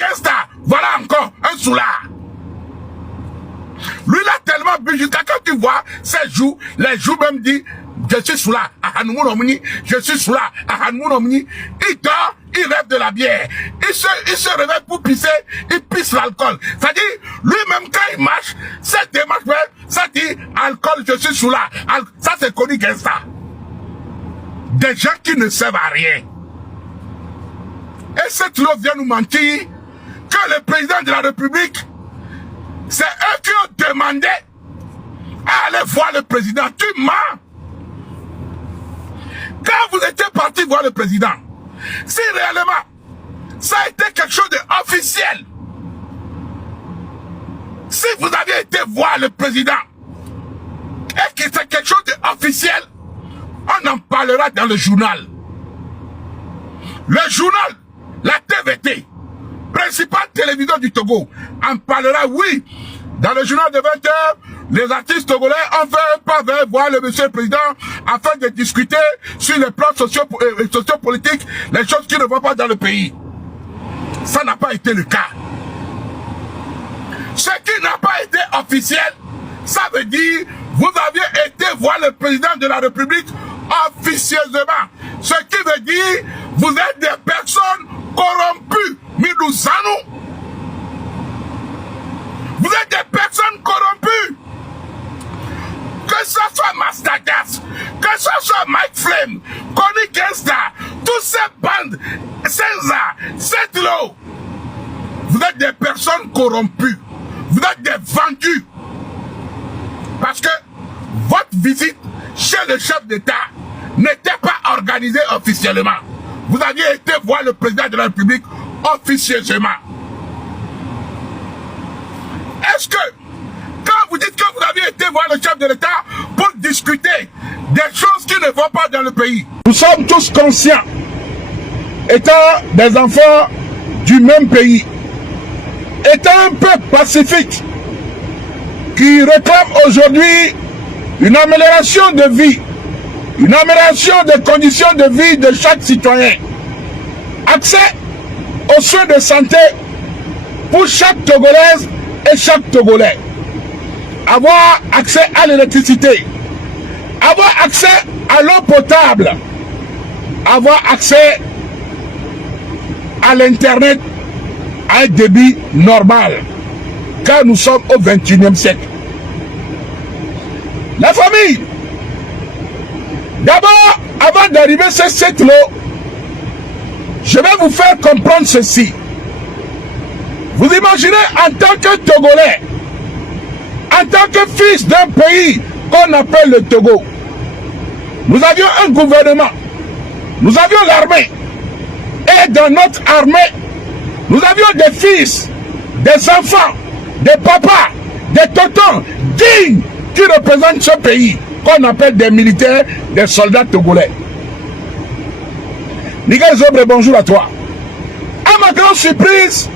Gesta, voilà encore un soulard. Lui, il a tellement bu jusqu'à quand tu vois ses joues, les joues même dit, je suis soulard, je suis soulard, il dort, il rêve de la bière. Il se réveille pour pisser, il pisse l'alcool. C'est-à-dire, lui-même quand il marche, cette démarche, ça dit, alcool, je suis soulard. Ça c'est connu Gesta. Des gens qui ne servent à rien. Et cette loi vient nous mentir que le président de la République, c'est eux qui ont demandé à aller voir le président. Tu mens. Quand vous étiez parti voir le président, si réellement ça a été quelque chose d'officiel, si vous aviez été voir le président et que c'est quelque chose d'officiel, on en parlera dans le journal. Le journal, la TVT, principale télévision du Togo, en parlera, oui. Dans le journal de 20h, les artistes togolais ont fait un pas vers voir le monsieur le président afin de discuter sur les plans sociopolitiques, les choses qui ne vont pas dans le pays. Ça n'a pas été le cas. Ce qui n'a pas été officiel, ça veut dire vous aviez été voir le président de la République officieusement. Ce qui veut dire vous êtes des personnes corrompues. Midouzanou. Vous êtes des personnes corrompues. Que ce soit Mastagas, que ce soit Mike Flame, Connie Gesta, tous ces bandes, César, Setlo, vous êtes des personnes corrompues. Vous êtes des vendus. Parce que votre visite chez le chef d'État n'était pas organisée officiellement. Vous aviez été voir le président de la République officieusement. Est-ce que, quand vous dites que vous avez été voir le chef de l'État pour discuter des choses qui ne vont pas dans le pays, nous sommes tous conscients, étant des enfants du même pays, étant un peuple pacifique, qui réclame aujourd'hui une amélioration de vie, une amélioration des conditions de vie de chaque citoyen, accès aux soins de santé pour chaque Togolaise et chaque Togolais, avoir accès à l'électricité, avoir accès à l'eau potable, avoir accès à l'internet à un débit normal, car nous sommes au XXIe siècle. La famille, d'abord, avant d'arriver à ce siècle, je vais vous faire comprendre ceci. Vous imaginez en tant que Togolais, en tant que fils d'un pays qu'on appelle le Togo, nous avions un gouvernement, nous avions l'armée, et dans notre armée, nous avions des fils, des enfants, des papas, des tontons dignes qui représentent ce pays, qu'on appelle des militaires, des soldats togolais. Miguel Zobre, bonjour à toi. À ma grande surprise,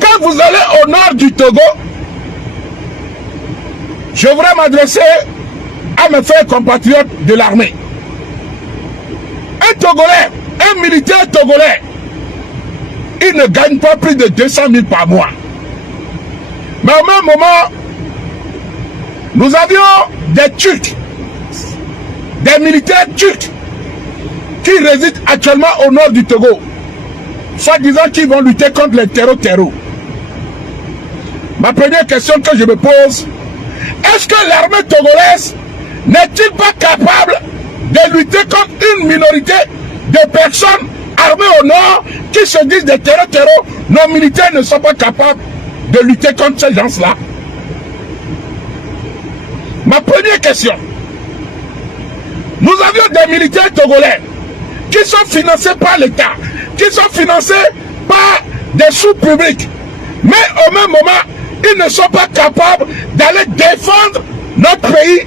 quand vous allez au nord du Togo, je voudrais m'adresser à mes frères compatriotes de l'armée. Un Togolais, un militaire togolais, il ne gagne pas plus de 200 000 par mois. Mais au même moment, nous avions des Turcs, des militaires turcs qui résident actuellement au nord du Togo, soi-disant qu'ils vont lutter contre les terreaux. Ma première question que je me pose, est-ce que l'armée togolaise n'est-il pas capable de lutter contre une minorité de personnes armées au nord qui se disent des terreaux? Nos militaires ne sont pas capables de lutter contre ces gens-là. Ma première question, nous avions des militaires togolais qui sont financés par l'État, qui sont financés par des sous publics, mais au même moment, ils ne sont pas capables d'aller défendre notre pays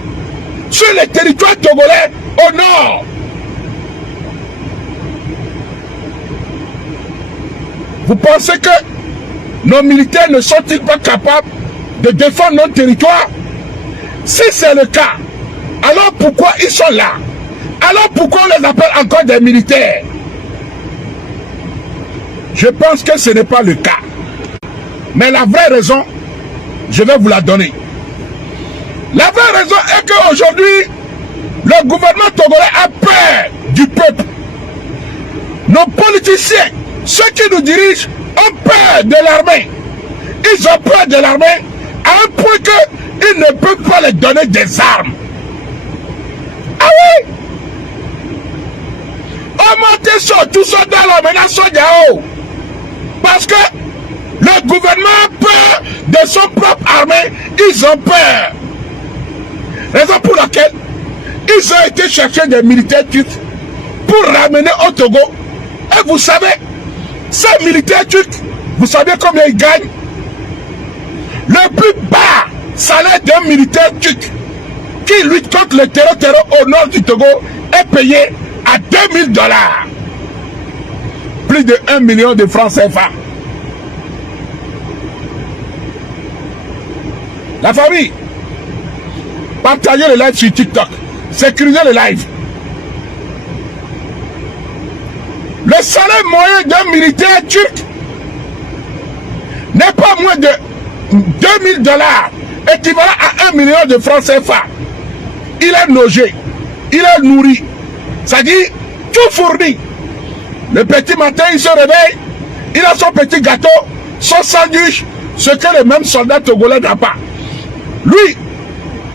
sur les territoires togolais au nord. Vous pensez que nos militaires ne sont-ils pas capables de défendre notre territoire? Si c'est le cas, alors pourquoi ils sont là? Alors pourquoi on les appelle encore des militaires? Je pense que ce n'est pas le cas. Mais la vraie raison, je vais vous la donner. La vraie raison est qu'aujourd'hui, le gouvernement togolais a peur du peuple. Nos politiciens, ceux qui nous dirigent, ont peur de l'armée. Ils ont peur de l'armée à un point qu'ils ne peuvent pas leur donner des armes. Ah oui? On monte sur tout ça dans la menace Yao. Parce que le gouvernement a peur de son propre armée. Ils ont peur. Raison pour laquelle ils ont été chercher des militaires turcs pour ramener au Togo. Et vous savez, ces militaires turcs, vous savez combien ils gagnent? Le plus bas salaire d'un militaire turc qui lutte contre le terror au nord du Togo est payé à $2000. Plus de 1 million de francs CFA. La famille, partagez le live sur TikTok. Sécurisez le live. Le salaire moyen d'un militaire turc n'est pas moins de $2000, équivalent à 1 million de francs CFA. Il est logé, il est nourri, c'est-à-dire tout fourni. Le petit matin, il se réveille, il a son petit gâteau, son sandwich, ce que le même soldat togolais n'a pas. Lui,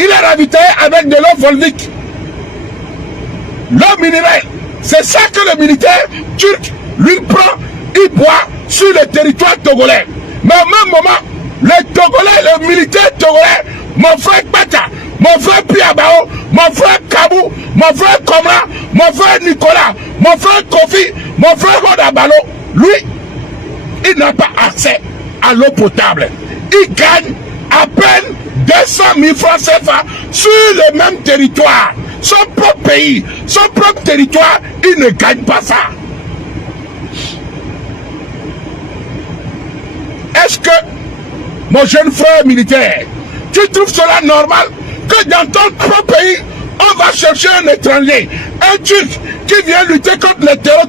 il est ravitaillé avec de l'eau volvique. L'eau minérale, c'est ça que le militaire turc, lui, prend, il boit sur le territoire togolais. Mais au même moment, les Togolais, le militaire togolais, mon frère Pata, mon frère Piabao, mon frère Kabou, mon frère Komra, mon frère Nicolas, mon frère Kofi, mon frère Hodabalo, lui, il n'a pas accès à l'eau potable. Il gagne à peine 200 000 francs CFA sur le même territoire. Son propre pays, son propre territoire, il ne gagne pas ça. Est-ce que, mon jeune frère militaire, tu trouves cela normal que dans ton propre pays, on va chercher un étranger, un Turc qui vient lutter contre le terror